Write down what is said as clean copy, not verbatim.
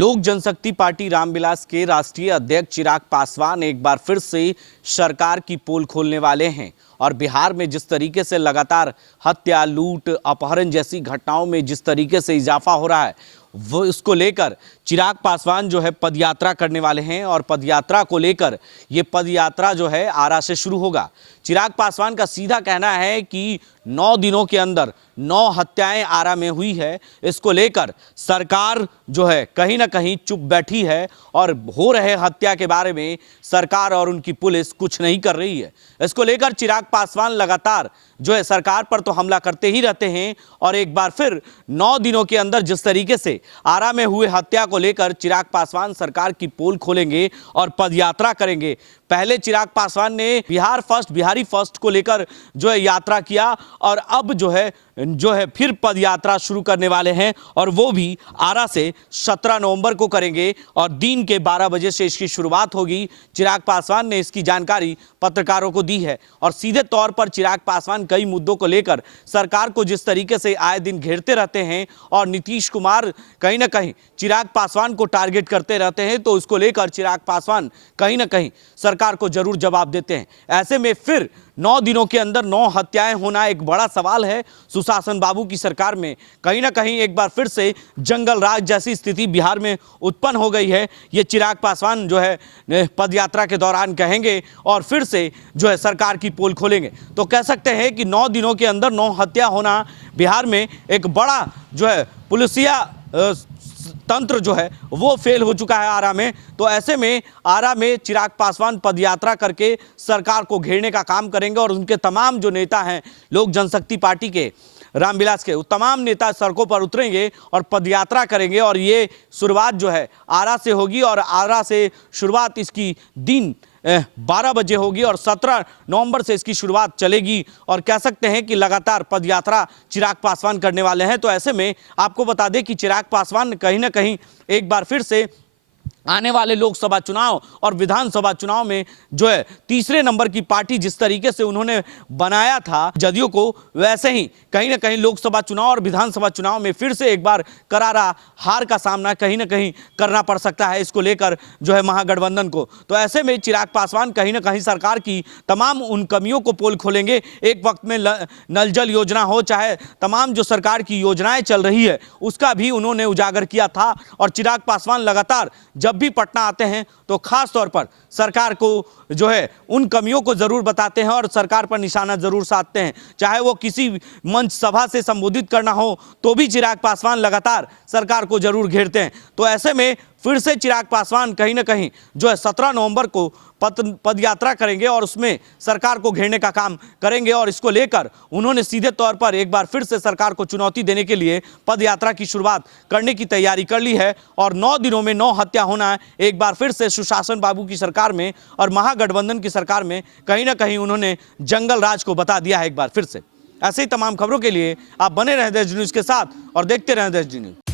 लोक जनशक्ति पार्टी रामविलास के राष्ट्रीय अध्यक्ष चिराग पासवान एक बार फिर से सरकार की पोल खोलने वाले हैं और बिहार में जिस तरीके से लगातार हत्या, लूट, अपहरण जैसी घटनाओं में जिस तरीके से इजाफा हो रहा है वो इसको लेकर चिराग पासवान जो है पदयात्रा करने वाले हैं और पदयात्रा को लेकर ये पदयात्रा जो है आरा से शुरू होगा। चिराग पासवान का सीधा कहना है कि 9 दिनों के अंदर 9 हत्याएं आरा में हुई है। इसको लेकर सरकार जो है कहीं ना कहीं चुप बैठी है और हो रहे हत्या के बारे में सरकार और उनकी पुलिस कुछ नहीं कर रही है। इसको लेकर चिराग पासवान लगातार जो है सरकार पर तो हमला करते ही रहते हैं और एक बार फिर 9 दिनों के अंदर जिस तरीके से आरा में हुए हत्या को लेकर चिराग पासवान सरकार की पोल खोलेंगे और पदयात्रा करेंगे। पहले चिराग पासवान ने बिहारी फर्स्ट को लेकर जो है यात्रा किया और अब जो है फिर पदयात्रा शुरू करने वाले हैं और वो भी आरा से 17 नवंबर को करेंगे और दिन के 12 बजे से इसकी शुरुआत होगी। चिराग पासवान ने इसकी जानकारी पत्रकारों को दी है और सीधे तौर पर चिराग पासवान कई मुद्दों को लेकर सरकार को जिस तरीके से आए दिन घेरते रहते हैं और नीतीश कुमार कहीं ना कहीं चिराग पासवान को टारगेट करते रहते हैं, तो उसको लेकर चिराग पासवान कहीं ना कहीं सरकार को जरूर जवाब देते हैं। ऐसे में फिर 9 दिनों के अंदर 9 हत्याएं होना एक बड़ा सवाल है। सुशासन बाबू की सरकार में कहीं ना कहीं एक बार फिर से जंगल राज जैसी स्थिति बिहार में उत्पन्न हो गई है। ये चिराग पासवान जो है पदयात्रा के दौरान कहेंगे और फिर से जो है सरकार की पोल खोलेंगे। तो कह सकते हैं कि 9 दिनों के अंदर 9 हत्या होना बिहार में एक बड़ा जो है पुलिसिया तंत्र जो है वो फेल हो चुका है आरा में। तो ऐसे में आरा में चिराग पासवान पदयात्रा करके सरकार को घेरने का काम करेंगे और उनके तमाम जो नेता हैं लोक जनशक्ति पार्टी के रामविलास के, वो तमाम नेता सड़कों पर उतरेंगे और पदयात्रा करेंगे और ये शुरुआत जो है आरा से होगी और आरा से शुरुआत इसकी दिन 12 बजे होगी और 17 नवंबर से इसकी शुरुआत चलेगी और कह सकते हैं कि लगातार पदयात्रा चिराग पासवान करने वाले हैं। तो ऐसे में आपको बता दें कि चिराग पासवान कहीं ना कहीं एक बार फिर से आने वाले लोकसभा चुनाव और विधानसभा चुनाव में जो है तीसरे नंबर की पार्टी जिस तरीके से उन्होंने बनाया था जदयू को, वैसे ही कहीं ना कहीं लोकसभा चुनाव और विधानसभा चुनाव में फिर से एक बार करारा हार का सामना कहीं ना कहीं करना पड़ सकता है इसको लेकर जो है महागठबंधन को। तो ऐसे में चिराग पासवान कहीं ना कहीं सरकार की तमाम उन कमियों को पोल खोलेंगे। एक वक्त में नल जल योजना हो, चाहे तमाम जो सरकार की योजनाएं चल रही है उसका भी उन्होंने उजागर किया था और चिराग पासवान लगातार जब भी पटना आते हैं तो खास तौर पर सरकार को जो है उन कमियों को जरूर बताते हैं और सरकार पर निशाना जरूर साधते हैं। चाहे वो किसी मंच सभा से संबोधित करना हो तो भी चिराग पासवान लगातार सरकार को जरूर घेरते हैं। तो ऐसे में फिर से चिराग पासवान कहीं ना कहीं जो है 17 नवंबर को पदयात्रा करेंगे और उसमें सरकार को घेरने का काम करेंगे और इसको लेकर उन्होंने सीधे तौर पर एक बार फिर से सरकार को चुनौती देने के लिए पदयात्रा की शुरुआत करने की तैयारी कर ली है। और 9 दिनों में 9 हत्या होना एक बार फिर से सुशासन बाबू की सरकार में और महागठबंधन की सरकार में कहीं ना कहीं उन्होंने जंगल राज को बता दिया है एक बार फिर से। ऐसे ही तमाम खबरों के लिए आप बने रहें देश न्यूज़ के साथ और देखते रहें देश न्यूज़।